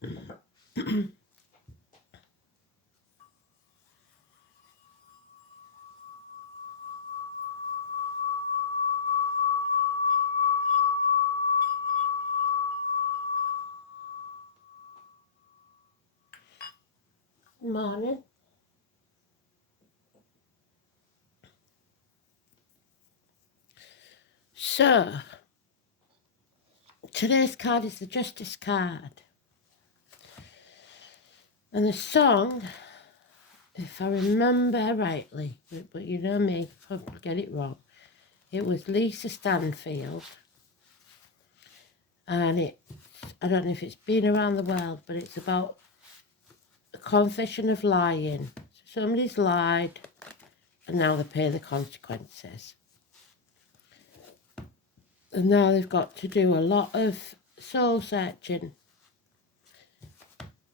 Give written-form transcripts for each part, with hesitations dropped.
Morning. So, today's card is the Justice card. And the song, if I remember rightly, but you know me, I'll get it wrong, it was Lisa Stanfield. And I don't know if it's been around the world, but it's about a confession of lying. So somebody's lied and now they pay the consequences. And now they've got to do a lot of soul searching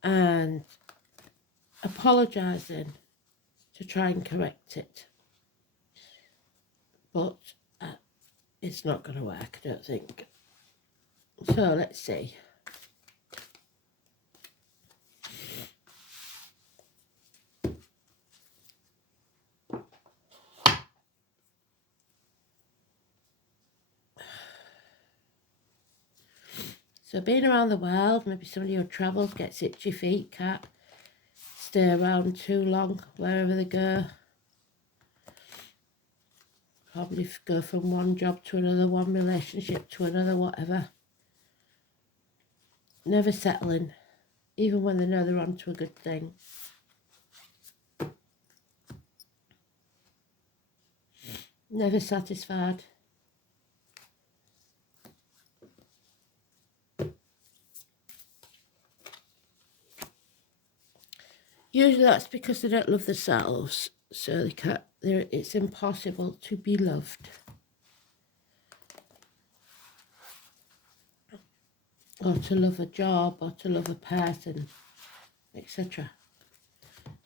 and apologising to try and correct it. But it's not going to work, I don't think. So let's see. So being around the world, maybe somebody who travels, gets itchy feet, can't stay around too long wherever they go. Probably go from one job to another, one relationship to another, whatever. Never settling, even when they know they're onto a good thing. Never satisfied. Usually that's because they don't love themselves, so they can't. It's impossible to be loved. Or to love a job, or to love a person, etc.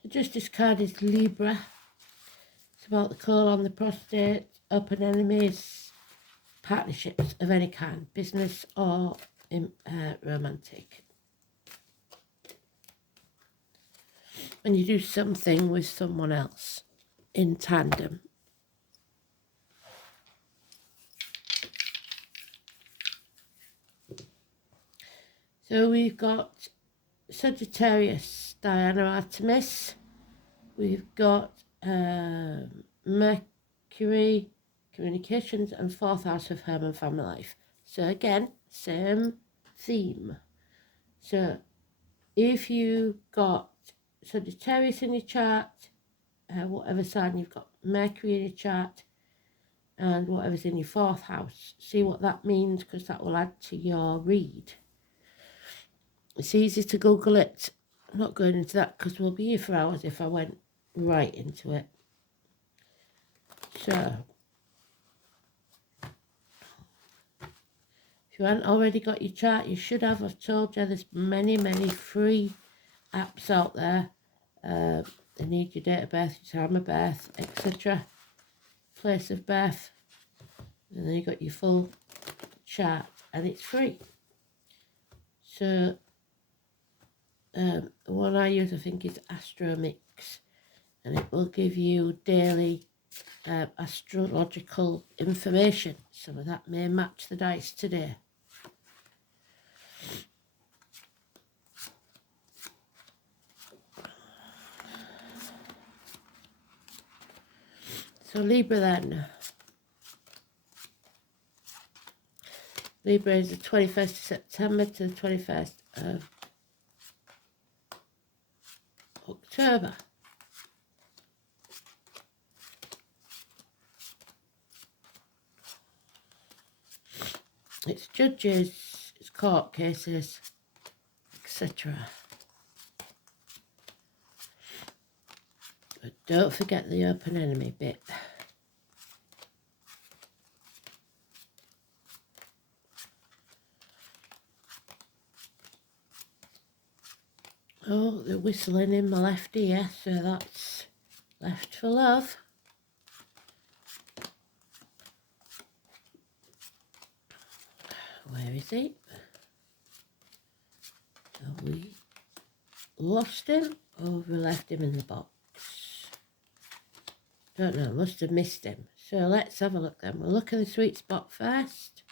The Justice card is Libra. It's about the call on the prostate, open enemies, partnerships of any kind, business or romantic. When you do something with someone else in tandem. So we've got Sagittarius, Diana Artemis. We've got Mercury, communications, and 4th house of home and family life. So again, same theme. So if you've got Sagittarius in your chart, whatever sign you've got Mercury in your chart, and whatever's in your 4th house, see what that means, because that will add to your read. It's easy to Google it. I'm not going into that because we'll be here for hours if I went right into it. So, if you haven't already got your chart, you should have. I've told you there's many free apps out there. They need your date of birth, your time of birth, etc. Place of birth. And then you got your full chart and it's free. So, the one I use, I think, is Astromix, and it will give you daily astrological information. Some of that may match the dice today. So Libra then. Libra is the 21st of September to the 21st of October. It's judges, it's court cases, etc. But don't forget the open enemy bit. Oh, they're whistling in my left ear, so that's left for love. Where is he? Oh, we lost him, or we left him in the box? Don't know, must have missed him. So let's have a look then. We'll look at the sweet spot first.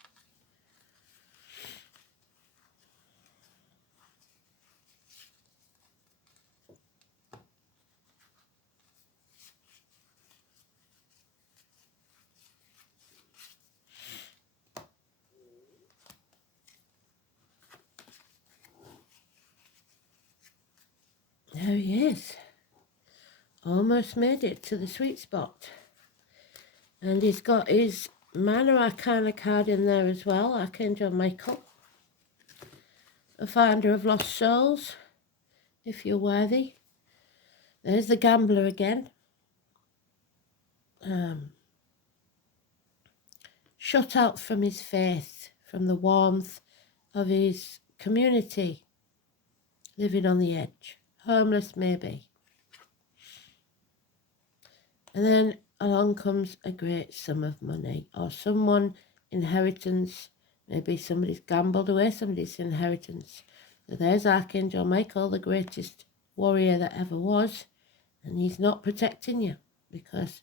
There he is. Almost made it to the sweet spot. And he's got his Minor Arcana card in there as well, Archangel Michael. A finder of lost souls, if you're worthy. There's the gambler again. Shut out from his faith, from the warmth of his community. Living on the edge. Homeless maybe. And then along comes a great sum of money, or someone inheritance. Maybe somebody's gambled away somebody's inheritance. So there's Archangel Michael, the greatest warrior that ever was, and he's not protecting you because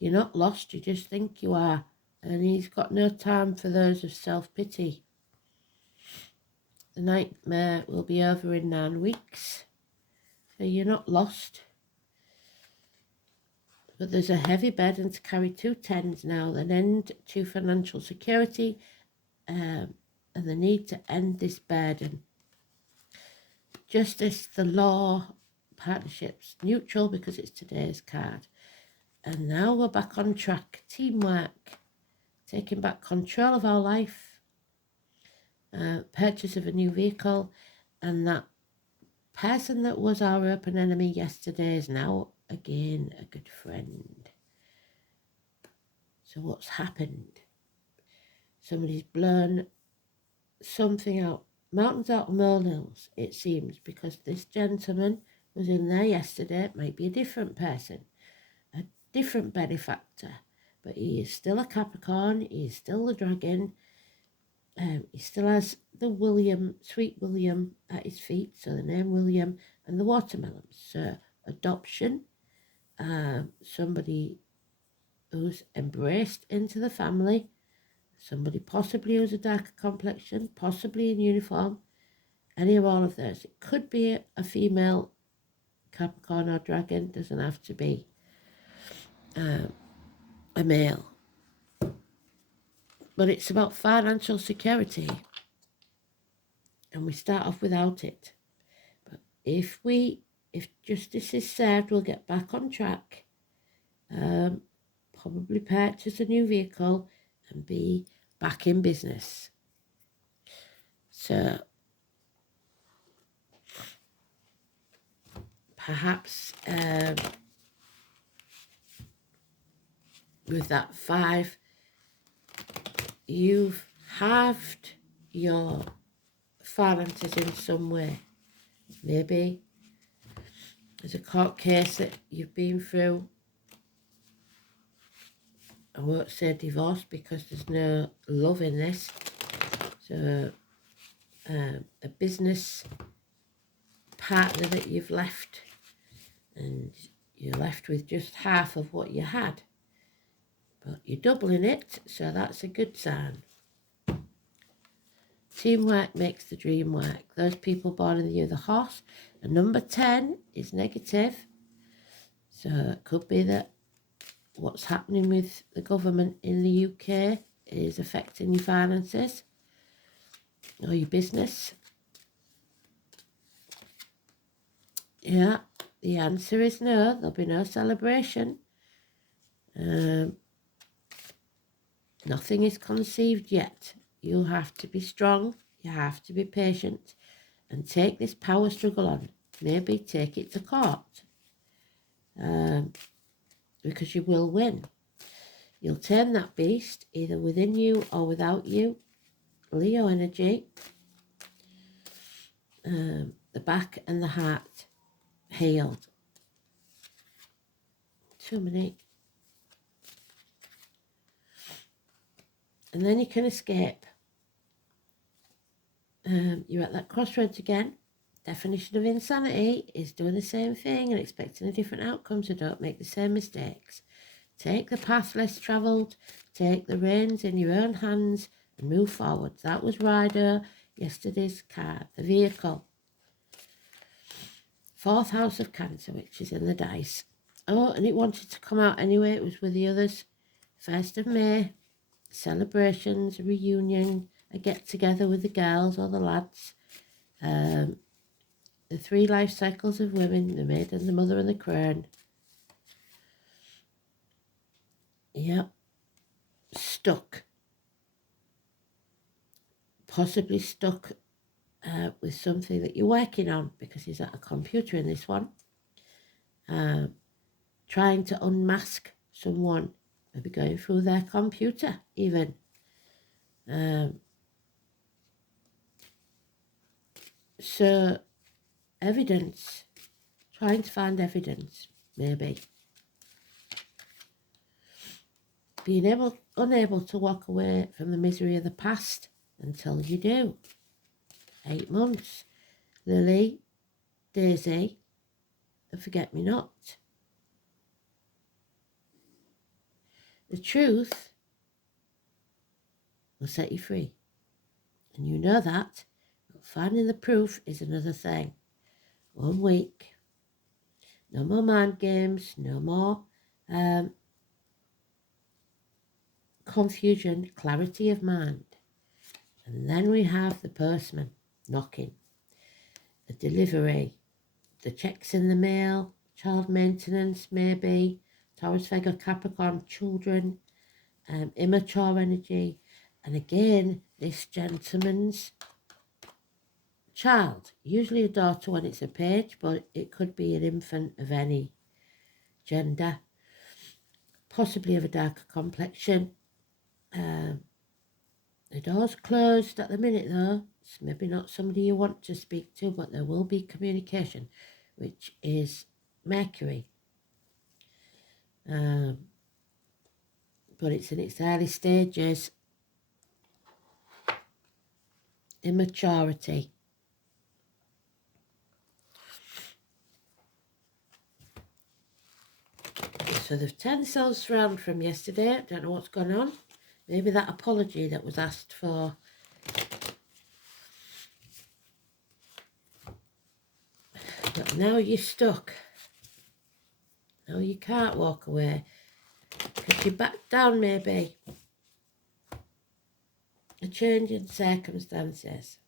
you're not lost, you just think you are. And he's got no time for those of self-pity. The nightmare will be over in 9 weeks, so you're not lost. But there's a heavy burden to carry 2 tens now, an end to financial security, and the need to end this burden. Justice, the law, partnerships, neutral because it's today's card. And now we're back on track. Teamwork, taking back control of our life, purchase of a new vehicle, and that person that was our open enemy yesterday is now again a good friend. So what's happened? Somebody's blown something out, mountains out of molehills, it seems, because this gentleman was in there yesterday. It might be a different person, a different benefactor, but he is still a Capricorn, he is still the dragon, he still has the William, sweet William at his feet, so the name William, and the watermelons. So adoption, somebody who's embraced into the family, somebody possibly who's a darker complexion, possibly in uniform, any of all of those. It could be a female Capricorn or dragon, doesn't have to be a male. But it's about financial security, and we start off without it. But if justice is served, we'll get back on track, probably purchase a new vehicle and be back in business. So perhaps with that 5, you've halved your finances in some way. Maybe there's a court case that you've been through. I won't say divorce because there's no love in this. So a business partner that you've left, and you're left with just half of what you had. But you're doubling it, so that's a good sign. Teamwork makes the dream work. Those people born in the year of the horse. And number 10 is negative. So it could be that what's happening with the government in the UK is affecting your finances or your business. Yeah, the answer is no. There'll be no celebration. Nothing is conceived yet. You have to be strong. You have to be patient and take this power struggle on. Maybe take it to court. Because you will win. You'll tame that beast either within you or without you. Leo energy. The back and the heart healed. Too many. And then you can escape. You're at that crossroads again. definition of insanity is doing the same thing and expecting a different outcome, so don't make the same mistakes. Take the path less travelled, take the reins in your own hands and move forward. That was Rider, yesterday's card, the vehicle. Fourth house of Cancer, which is in the dice. Oh, and it wanted to come out anyway. It was with the others. 1st of May, celebrations, a reunion, a get-together with the girls or the lads. The 3 life cycles of women, the maiden, the mother and the crone. Yep. Stuck. Possibly stuck with something that you're working on, because he's at a computer in this one. Trying to unmask someone, maybe going through their computer even. So evidence, trying to find evidence, maybe. Being unable to walk away from the misery of the past until you do. 8 months. Lily, Daisy, and Forget-Me-Not. The truth will set you free. And you know that. But finding the proof is another thing. 1 week. No more mind games. No more confusion. Clarity of mind. And then we have the postman knocking. The delivery. The checks in the mail. Child maintenance, maybe. Taurus, Vega, Capricorn, children. Immature energy. And again, this gentleman's child, usually a daughter when it's a page, but it could be an infant of any gender, possibly of a darker complexion. The door's closed at the minute though. It's maybe not somebody you want to speak to, but there will be communication, which is Mercury. But it's in its early stages. Immaturity. So they've turned themselves around from yesterday. I don't know what's gone on. Maybe that apology that was asked for. But now you're stuck. Now you can't walk away. Because you're back down maybe. A change in circumstances.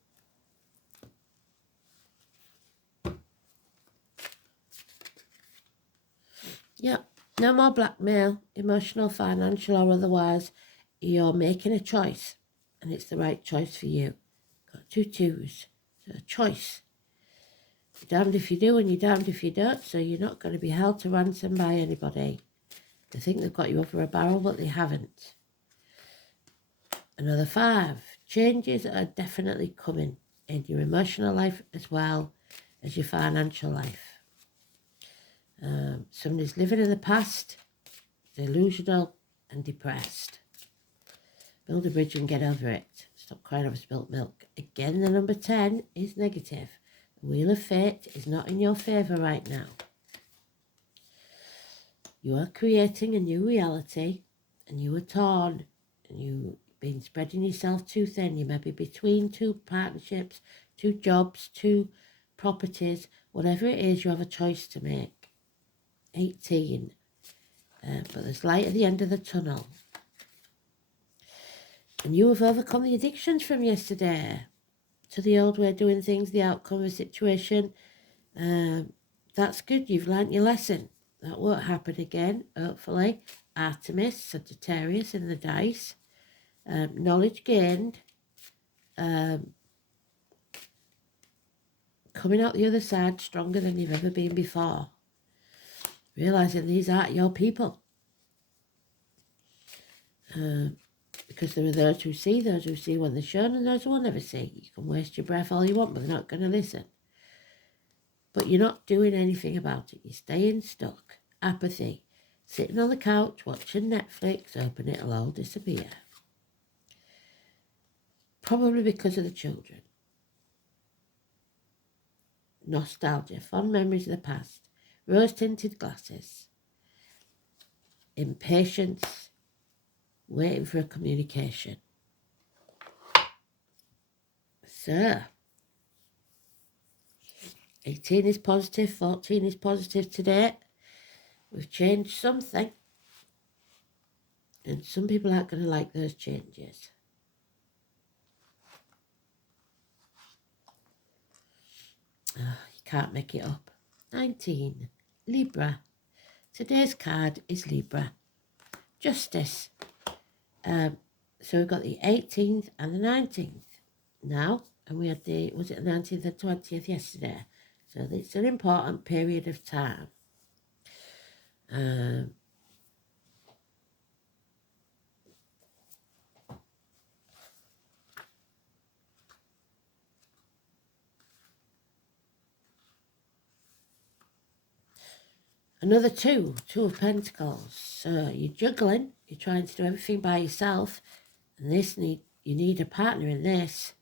Yep. No more blackmail, emotional, financial or otherwise. You're making a choice. And it's the right choice for you. Got 2 twos. So a choice. You're damned if you do and you're damned if you don't. So you're not going to be held to ransom by anybody. They think they've got you over a barrel, but they haven't. Another 5. Changes are definitely coming in your emotional life as well as your financial life. Somebody's living in the past, delusional and depressed. Build a bridge and get over it. Stop crying over spilt milk. Again, the number 10 is negative. The wheel of fate is not in your favour right now. You are creating a new reality and you are torn and you've been spreading yourself too thin. You may be between 2 partnerships, 2 jobs, 2 properties. Whatever it is, you have a choice to make. 18. But there's light at the end of the tunnel. And you have overcome the addictions from yesterday to the old way of doing things, the outcome of a situation. That's good. You've learnt your lesson. That won't happen again, hopefully. Artemis, Sagittarius in the dice. Knowledge gained. Coming out the other side stronger than you've ever been before. Realising these aren't your people. Because there are those who see when they're shown, and those who will never see. You can waste your breath all you want, but they're not going to listen. But you're not doing anything about it. You're staying stuck. Apathy. Sitting on the couch, watching Netflix, hoping it'll all disappear. Probably because of the children. nostalgia, fond memories of the past, rose-tinted glasses, impatience, waiting for a communication. So, 18 is positive, 14 is positive today. We've changed something. And some people aren't going to like those changes. Oh, you can't make it up. 19, Libra. Today's card is Libra. Justice. So we've got the 18th and the 19th now. And we had was it the 19th and 20th yesterday? So it's an important period of time. Another two of pentacles. So you're juggling, you're trying to do everything by yourself, and you need a partner in this.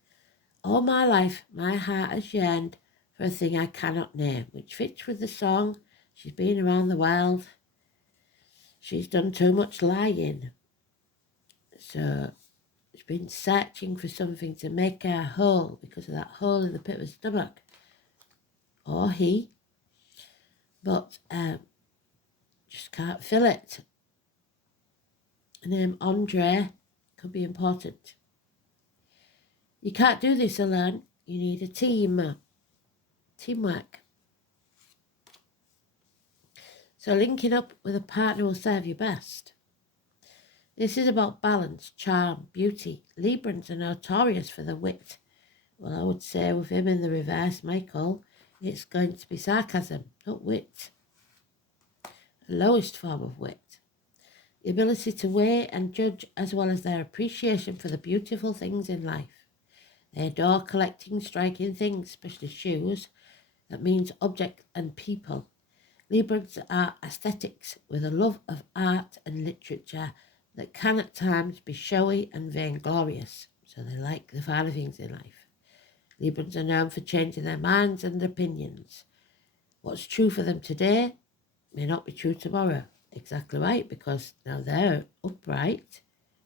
All my life, my heart has yearned for a thing I cannot name, which fits with the song. She's been around the world. She's done too much lying. So she's been searching for something to make her whole because of that hole in the pit of her stomach. Or he. But just can't fill it. The name Andre could be important. You can't do this alone. You need a team. Teamwork. So linking up with a partner will serve you best. This is about balance, charm, beauty. Librans are notorious for the wit. Well, I would say with him in the reverse, Michael, it's going to be sarcasm, not wit. The lowest form of wit. The ability to weigh and judge, as well as their appreciation for the beautiful things in life. They adore collecting striking things, especially shoes. That means objects and people. Librans are aesthetics with a love of art and literature that can at times be showy and vainglorious. So they like the finer things in life. Librans are known for changing their minds and opinions. What's true for them today may not be true tomorrow. Exactly right, because now they're upright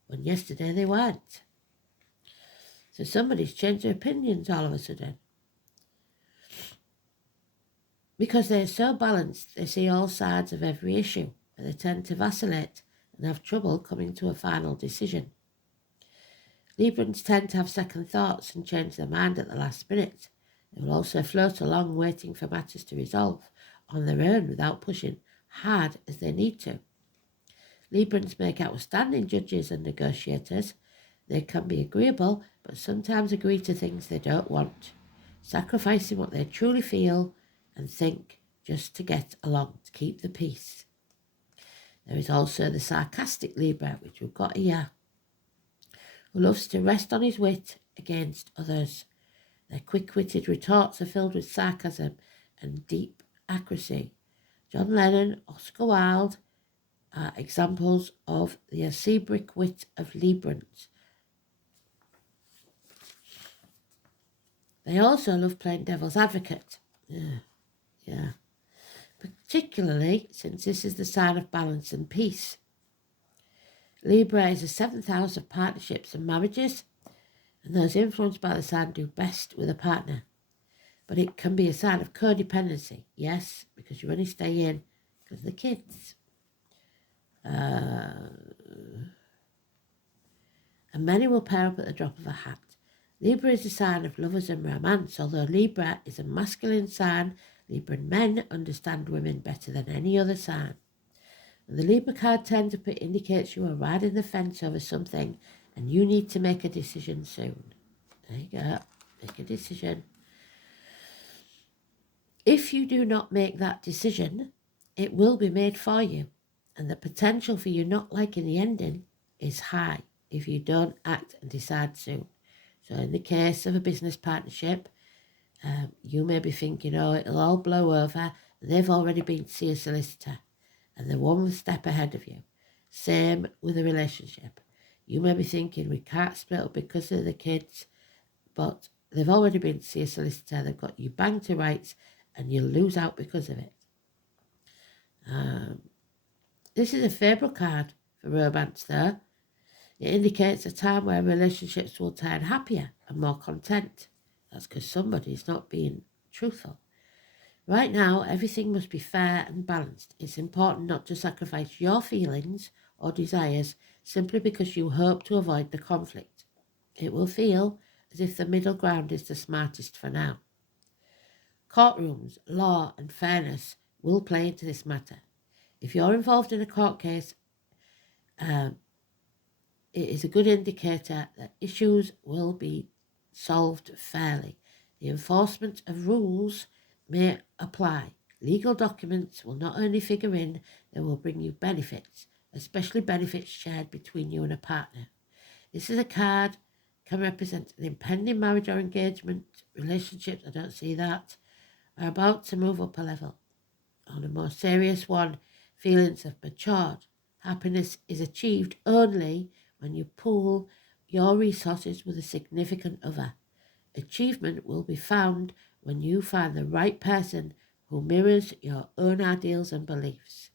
when yesterday they weren't. So somebody's changed their opinions all of a sudden. Because they're so balanced, they see all sides of every issue, and they tend to vacillate and have trouble coming to a final decision. Librans tend to have second thoughts and change their mind at the last minute. They will also float along waiting for matters to resolve on their own without pushing hard as they need to. Librans make outstanding judges and negotiators. They can be agreeable, but sometimes agree to things they don't want, sacrificing what they truly feel and think just to get along, to keep the peace. There is also the sarcastic Libra, which we've got here, who loves to rest on his wit against others. Their quick-witted retorts are filled with sarcasm and deep accuracy. John Lennon, Oscar Wilde are examples of the acerbic wit of Librans. They also love playing devil's advocate. Yeah. Particularly since this is the sign of balance and peace. Libra is the 7th house of partnerships and marriages, and those influenced by the sign do best with a partner. But it can be a sign of codependency, yes, because you only stay in because of the kids. And many will pair up at the drop of a hat. Libra is a sign of lovers and romance. Although Libra is a masculine sign, Libran men understand women better than any other sign. And the Libra card turns up, it indicates you are riding the fence over something and you need to make a decision soon. There you go. Make a decision. If you do not make that decision, it will be made for you. And the potential for you not liking the ending is high if you don't act and decide soon. So in the case of a business partnership, you may be thinking, oh, it'll all blow over. They've already been to see a solicitor and they're one step ahead of you. Same with a relationship. You may be thinking, we can't split up because of the kids, but they've already been to see a solicitor, they've got you banged to rights, and you'll lose out because of it. This is a favourable card for romance, though. It indicates a time where relationships will turn happier and more content. That's because somebody's not being truthful. Right now, everything must be fair and balanced. It's important not to sacrifice your feelings or desires simply because you hope to avoid the conflict. It will feel as if the middle ground is the smartest for now. Courtrooms, law and fairness will play into this matter. If you're involved in a court case, it is a good indicator that issues will be solved fairly. The enforcement of rules may apply. Legal documents will not only figure in, they will bring you benefits, especially benefits shared between you and a partner. This is a card, can represent an impending marriage or engagement. Relationships, I don't see that, are about to move up a level. On a more serious one, feelings have matured. Happiness is achieved only when you pool your resources with a significant other. Achievement will be found when you find the right person who mirrors your own ideals and beliefs.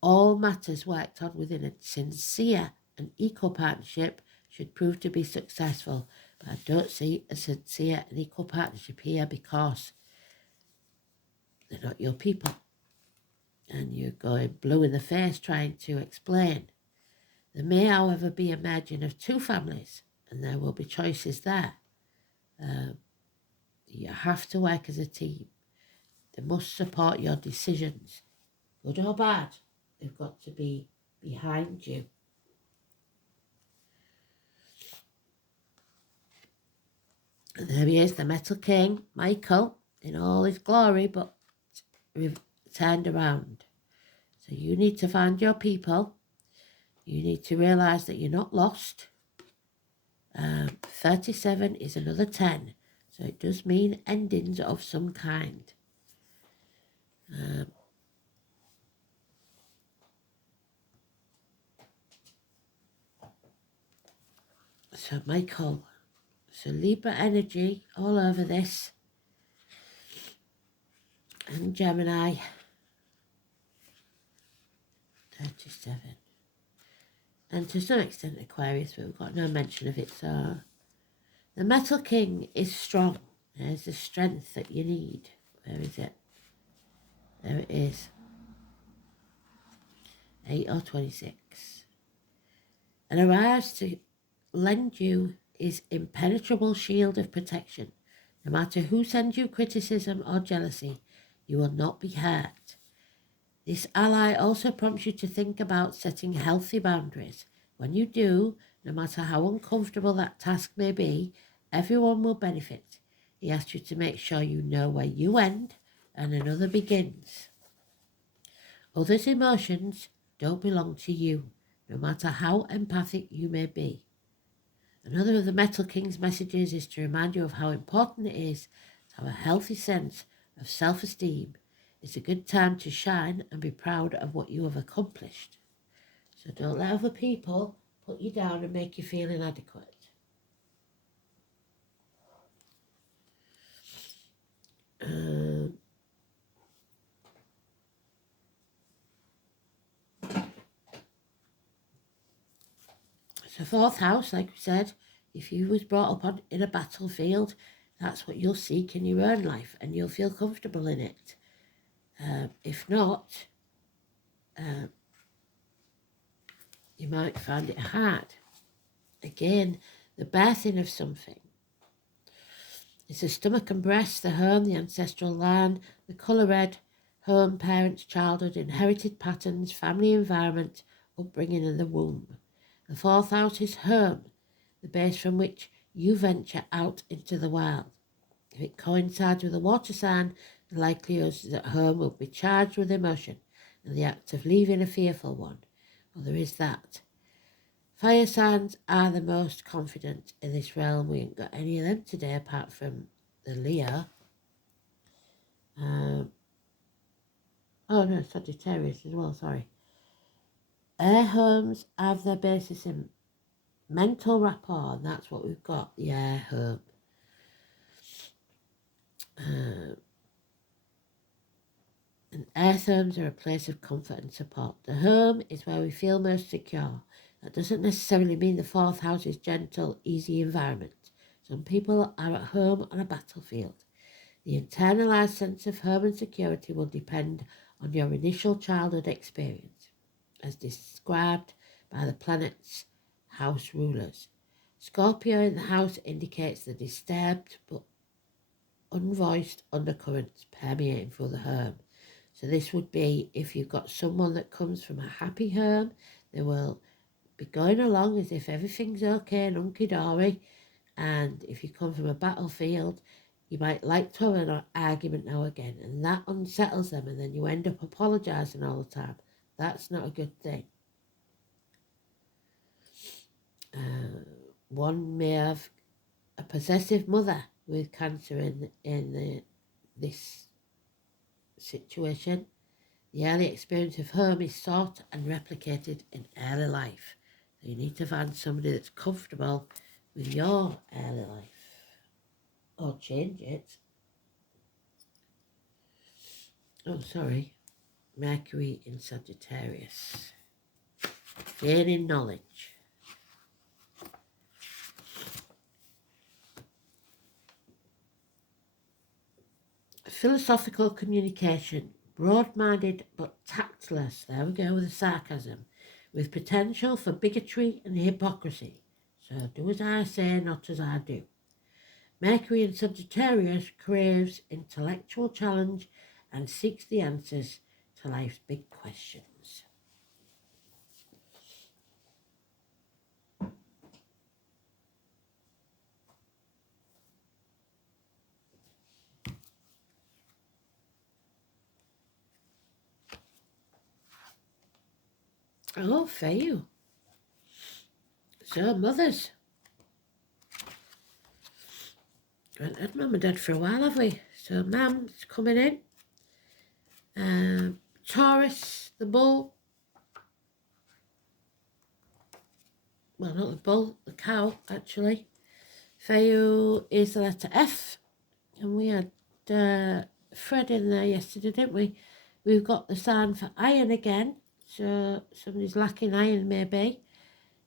All matters worked on within a sincere and equal partnership should prove to be successful, but I don't see a sincere and equal partnership here because they're not your people. And you're going blue in the face trying to explain. There may, however, be a merging of two families, and there will be choices there. You have to work as a team. They must support your decisions, good or bad. They've got to be behind you. And there he is, the Metal King, Michael, in all his glory, but turned around. So you need to find your people. You need to realise that you're not lost. 37 is another 10, so it does mean endings of some kind. So Michael, so Libra energy all over this, and Gemini, 37, and to some extent Aquarius, but we've got no mention of it. So the Metal King is strong. There's the strength that you need. Where is it? There it is. 8 or 26. And arrives to lend you his impenetrable shield of protection. No matter who sends you criticism or jealousy, you will not be hurt. This ally also prompts you to think about setting healthy boundaries. When you do, no matter how uncomfortable that task may be, everyone will benefit. He asks you to make sure you know where you end and another begins. Others' emotions don't belong to you, no matter how empathic you may be. Another of the Metal King's messages is to remind you of how important it is to have a healthy sense of self-esteem. It's a good time to shine and be proud of what you have accomplished. So don't let other people put you down and make you feel inadequate. So fourth house, like we said, if you was brought up in a battlefield, that's what you'll seek in your own life and you'll feel comfortable in it. If not, you might find it hard. Again, the birthing of something. It's the stomach and breast, the home, the ancestral line, the colour red, home, parents, childhood, inherited patterns, family environment, upbringing and the womb. The fourth house is home, the base from which you venture out into the world. If it coincides with a water sign, the likelihood is that home will be charged with emotion and the act of leaving a fearful one. Well, there is that. Fire signs are the most confident in this realm. We ain't got any of them today apart from the Leo. Oh no, Sagittarius as well, sorry. Air homes have their basis in mental rapport, and that's what we've got, the air home. Earth homes are a place of comfort and support. The home is where we feel most secure. That doesn't necessarily mean the fourth house is gentle, easy environment. Some people are at home on a battlefield. The internalized sense of home and security will depend on your initial childhood experience, as described by the planet's house rulers. Scorpio in the house indicates the disturbed but unvoiced undercurrents permeating through the home. So this would be if you've got someone that comes from a happy home, they will be going along as if everything's okay and hunky-dory. And if you come from a battlefield, you might like to have an argument now and again, and that unsettles them, and then you end up apologising all the time. That's not a good thing. One may have a possessive mother with cancer in this situation. The early experience of home is sought and replicated in early life. So you need to find somebody that's comfortable with your early life, or change it. Oh, sorry. Mercury in Sagittarius. Gaining knowledge. Philosophical communication. Broad-minded but tactless. There we go with the sarcasm. With potential for bigotry and hypocrisy. So do as I say, not as I do. Mercury in Sagittarius craves intellectual challenge and seeks the answers to life's big questions. Oh, for you. So, mothers. We haven't had mum and dad for a while, have we? So, mum's coming in. Taurus, the bull. Well, not the bull, the cow, actually. For you is the letter F. And we had Fred in there yesterday, didn't we? We've got the sign for iron again. So, somebody's lacking iron, maybe.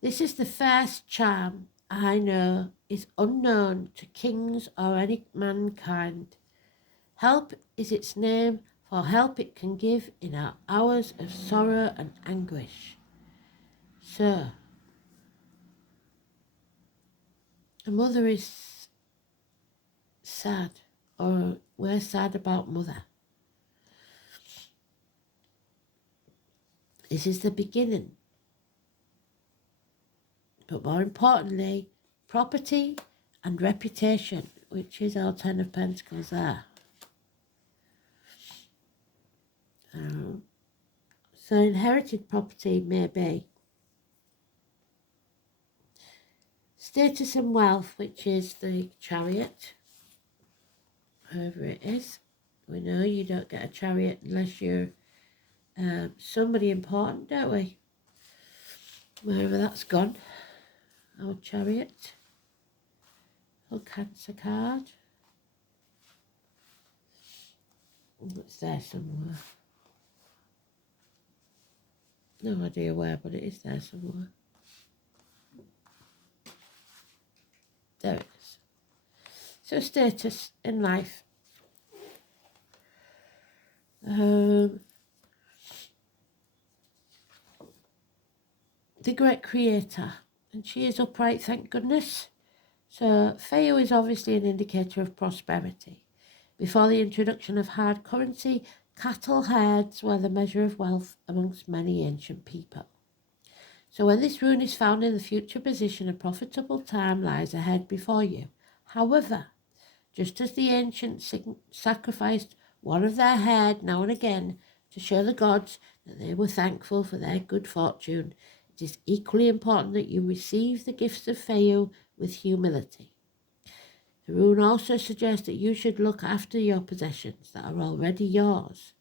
This is the first charm I know is unknown to kings or any mankind. Help is its name, for help it can give in our hours of sorrow and anguish. So, a mother is sad, or we're sad about mother. This is the beginning. But more importantly, property and reputation, which is our Ten of Pentacles there. So inherited property may be status and wealth, which is the Chariot, whoever it is. We know you don't get a chariot unless you're somebody important, don't we? Wherever that's gone. Our Chariot. Our Cancer card. It's there somewhere. No idea where, but it is there somewhere. There it is. So status in life. The great creator. And she is upright, thank goodness. So Feo is obviously an indicator of prosperity. Before the introduction of hard currency, cattle herds were the measure of wealth amongst many ancient people. So when this rune is found in the future position, a profitable time lies ahead before you. However, just as the ancients sacrificed one of their herd now and again to show the gods that they were thankful for their good fortune, it is equally important that you receive the gifts of Feo with humility. The rune also suggests that you should look after your possessions that are already yours.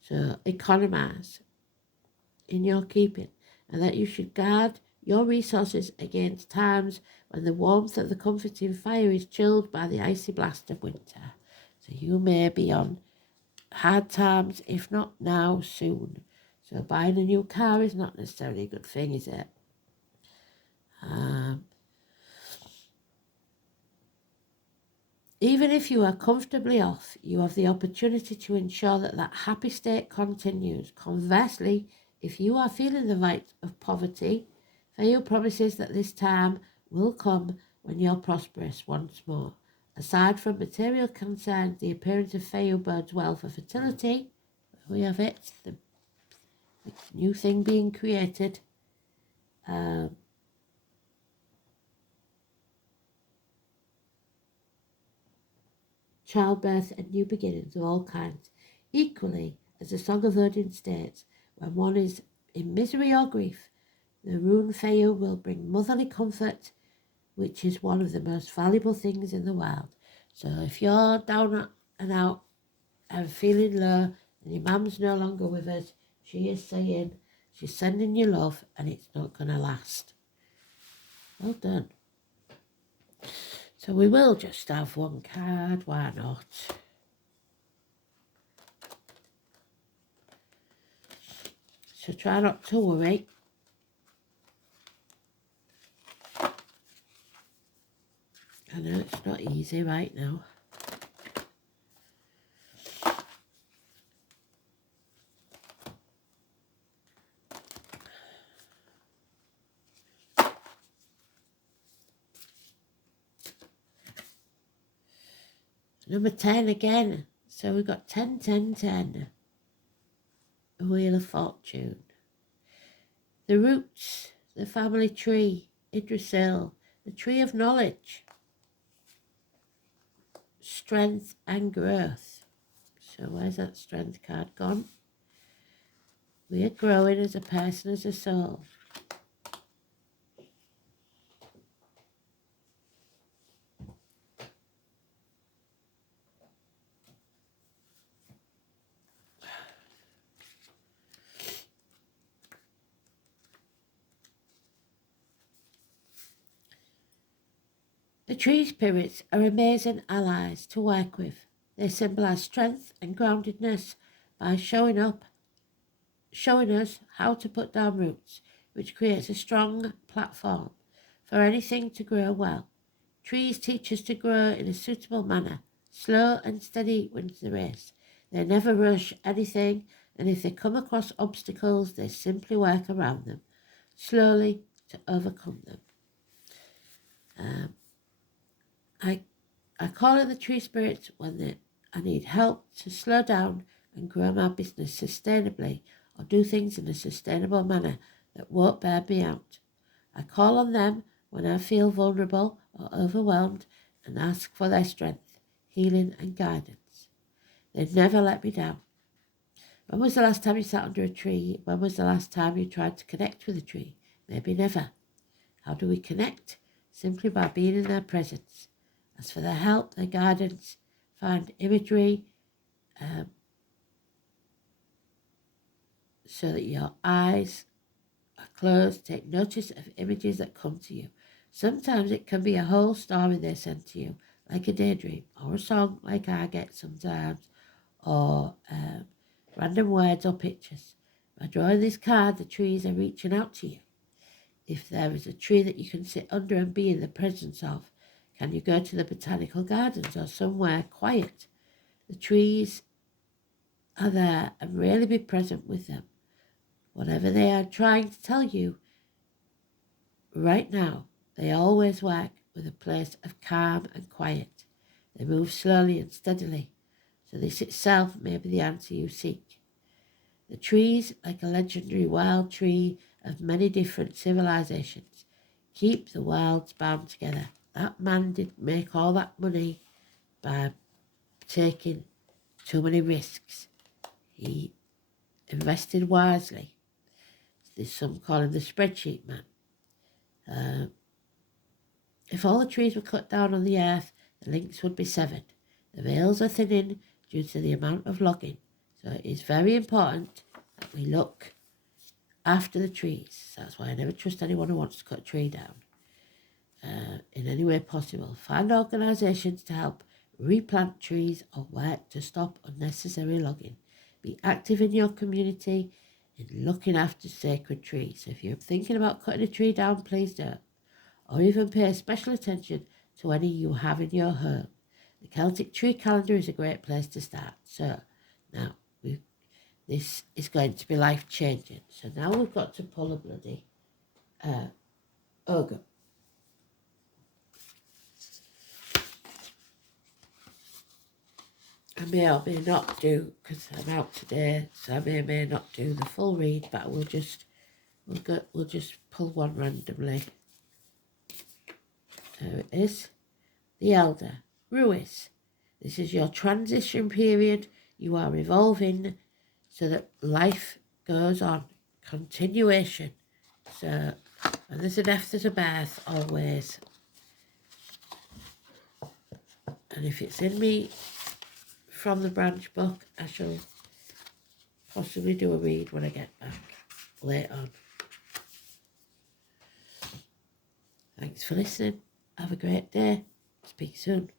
So economize in your keeping, and that you should guard your resources against times when the warmth of the comforting fire is chilled by the icy blast of winter. So you may be on hard times, if not now, soon. So buying a new car is not necessarily a good thing, is it? Even if you are comfortably off, you have the opportunity to ensure that that happy state continues. Conversely, if you are feeling the weight of poverty, Theo promises that this time will come when you're prosperous once more. Aside from material concerns, the appearance of Theo bodes well for fertility. We have it, the new thing being created. Childbirth and new beginnings of all kinds. Equally, as the Song of Odin states, when one is in misery or grief, the rune Feu will bring motherly comfort, which is one of the most valuable things in the world. So if you're down and out and feeling low and your mum's no longer with us, she is saying, she's sending you love and it's not going to last. Well done. So we will just have one card, why not? So try not to worry. I know it's not easy right now. Number 10 again. So we've got 10, 10, 10. A Wheel of Fortune. The roots, the family tree, Idrisil, the tree of knowledge, strength and growth. So where's that strength card gone? We are growing as a person, as a soul. The tree spirits are amazing allies to work with. They symbolise strength and groundedness by showing us how to put down roots, which creates a strong platform for anything to grow well. Trees teach us to grow in a suitable manner. Slow and steady wins the race. They never rush anything, and if they come across obstacles, they simply work around them, slowly to overcome them. I call in the tree spirits when I need help to slow down and grow my business sustainably or do things in a sustainable manner that won't bear me out. I call on them when I feel vulnerable or overwhelmed and ask for their strength, healing and guidance. They never let me down. When was the last time you sat under a tree? When was the last time you tried to connect with a tree? Maybe never. How do we connect? Simply by being in their presence. As for their help, their guidance, find imagery so that your eyes are closed. Take notice of images that come to you. Sometimes it can be a whole story they send to you, like a daydream, or a song like I get sometimes, or random words or pictures. By drawing this card, the trees are reaching out to you. If there is a tree that you can sit under and be in the presence of, can you go to the botanical gardens or somewhere quiet? The trees are there and really be present with them. Whatever they are trying to tell you right now, they always work with a place of calm and quiet. They move slowly and steadily, so this itself may be the answer you seek. The trees, like a legendary wild tree of many different civilizations, keep the worlds bound together. That man didn't make all that money by taking too many risks. He invested wisely. There's some call him the spreadsheet man. If all the trees were cut down on the earth, the links would be severed. The veils are thinning due to the amount of logging. So it is very important that we look after the trees. That's why I never trust anyone who wants to cut a tree down in any way possible. Find organisations to help replant trees, or work to stop unnecessary logging. Be active in your community in looking after sacred trees. So if you're thinking about cutting a tree down, please don't. Or even pay special attention to any you have in your home. The Celtic tree calendar is a great place to start. So now this is going to be life-changing. So now we've got to pull a bloody ogre. I may or may not do, because I'm out today, so I may or may not do the full read, but we'll just pull one randomly. There it is. The Elder, Ruiz. This is your transition period. You are evolving so that life goes on. Continuation. So, and there's an F, there's a birth, always. And if it's in me from the branch book, I shall possibly do a read when I get back later on. Thanks for listening. Have a great day. Speak soon.